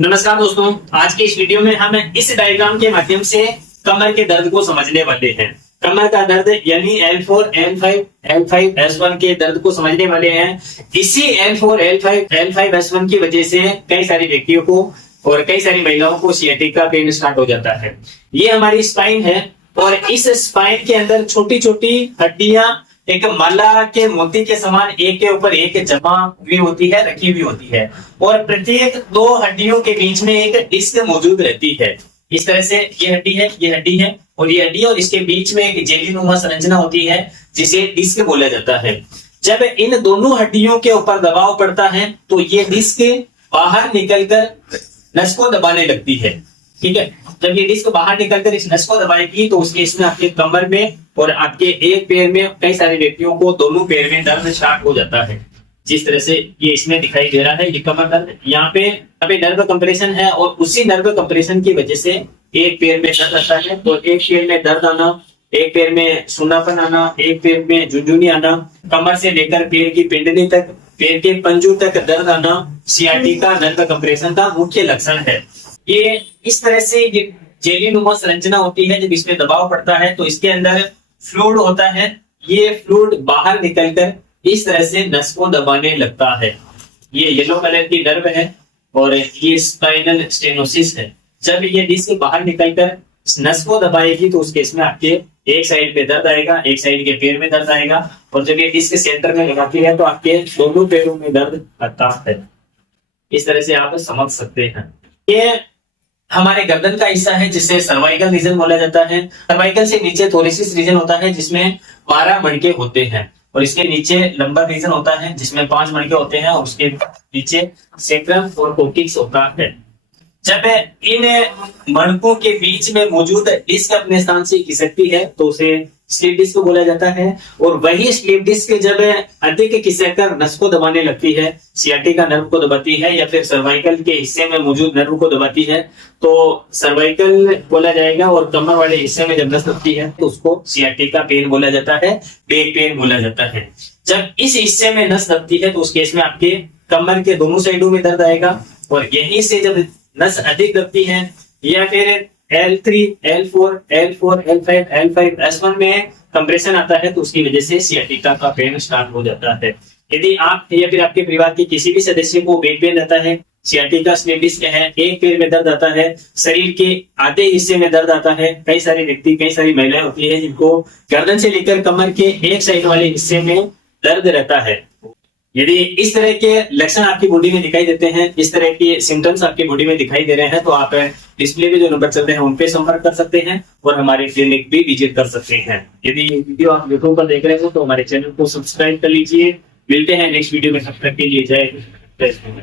नमस्कार दोस्तों, आज की इस वीडियो में हम इस डायग्राम के माध्यम से कमर के दर्द को समझने वाले हैं। कमर का दर्द यानी L4, L5, L5, S1 के दर्द को समझने वाले हैं। इसी L4, L5, L5, S1 की वजह से कई सारे व्यक्तियों को और कई सारी महिलाओं को सियाटिका पेन स्टार्ट हो जाता है। ये हमारी स्पाइन है और इस स्पाइन के अंदर छोटी छोटी हड्डियां एक माला के मोती के समान एक के ऊपर एक जमा हुई होती है, रखी हुई होती है और प्रत्येक दो हड्डियों के बीच में एक डिस्क मौजूद रहती है। इस तरह से ये हड्डी है, ये हड्डी है और ये हड्डी, और इसके बीच में एक जेलीनुमा संरचना होती है जिसे डिस्क बोला जाता है। जब इन दोनों हड्डियों के ऊपर दबाव पड़ता है तो ये डिस्क बाहर निकलकर नस को दबाने लगती है। ठीक है, जब ये डिस्क बाहर निकलकर इस नस को दबाएगी तो उसके इसमें आपके कमर में और आपके एक पैर में कई सारे व्यक्तियों को दोनों पैर में दर्द स्टार्ट हो जाता है। जिस तरह से ये इसमें दिखाई दे रहा है, ये कमर दर्द, यहाँ पे नर्व कंप्रेशन है और उसी नर्व कंप्रेशन की वजह से एक पैर में दर्द आता है। तो एक पैर में दर्द आना, एक पैर में सूनापन आना, एक पैर में झुनझुनी आना, कमर से लेकर पैर की पिंडली तक, पैर के पंजू तक दर्द आना सियाटिका नर्व कंप्रेशन का मुख्य लक्षण है। ये इस तरह से जेलीनुमा संरचना होती है। जब इसमें दबाव पड़ता है तो इसके अंदर फ्लूइड होता है। ये फ्लूइड बाहर निकलकर इस तरह से नस को दबाने लगता है। ये येलो कलर की नर्व है और ये स्पाइनल स्टेनोसिस है। जब ये डिस्क बाहर निकलकर नस को दबाएगी तो उस केस में आपके एक साइड पे दर्द आएगा, एक साइड के पैर में दर्द आएगा और जब ये डिस्क सेंटर में लगाती है तो आपके दोनों पैरों में दर्द आता है। इस तरह से आप समझ सकते हैं। ये हमारे गर्दन का हिस्सा है जिसे सर्वाइकल रीजन बोला जाता है। सर्वाइकल से नीचे थोरेसिस रीजन होता है जिसमें 12 मणके होते हैं और इसके नीचे लंबर रीजन होता है जिसमें 5 मणके होते हैं और उसके नीचे सेक्रम और कोकिक्स होता है। जब इन मणकों के बीच में मौजूद डिस्क अपने स्थान से खिसकती है तो उसे स्लीप डिस्क बोला जाता है और वही स्लीप डिस्क जब अधिक खिसककर नस को दबाने लगती है, सियाटिका नर्व को दबाती है या फिर सर्वाइकल के हिस्से में मौजूद नर्व को दबाती है तो सर्वाइकल बोला जाएगा और कमर वाले हिस्से में जब नस दबती है तो उसको सियाटिका पेन बोला जाता है, बैक पेन बोला जाता है। जब इस हिस्से में नस दबती है तो उस केस में आपके कमर के दोनों साइडों में दर्द आएगा और यहीं से जब नस अधिक दबती है या फिर L3, L4, L4, L5, L5, S1 में कंप्रेशन आता है तो उसकी वजह से सियाटिका का पेन स्टार्ट हो जाता है। यदि आप या फिर आपके परिवार के किसी भी सदस्य को बैक पेन रहता है, सियाटिका स्लिप डिस्क है, एक पैर में दर्द आता है, शरीर के आधे हिस्से में दर्द आता है, कई सारे व्यक्ति, कई सारी महिलाएं होती है जिनको गर्दन से लेकर कमर के एक साइड वाले हिस्से में दर्द रहता है। यदि इस तरह के लक्षण आपकी बॉडी में दिखाई देते हैं, इस तरह के सिम्टम्स आपकी बॉडी में दिखाई दे रहे हैं तो आप डिस्प्ले पे जो नंबर चल रहे हैं उन पे संपर्क कर सकते हैं और हमारे क्लिनिक भी विजिट कर सकते हैं। यदि ये वीडियो आप यूट्यूब पर देख रहे हो तो हमारे चैनल को सब्सक्राइब कर लीजिए। मिलते हैं नेक्स्ट वीडियो में, तब तक के लिए जय हिंद।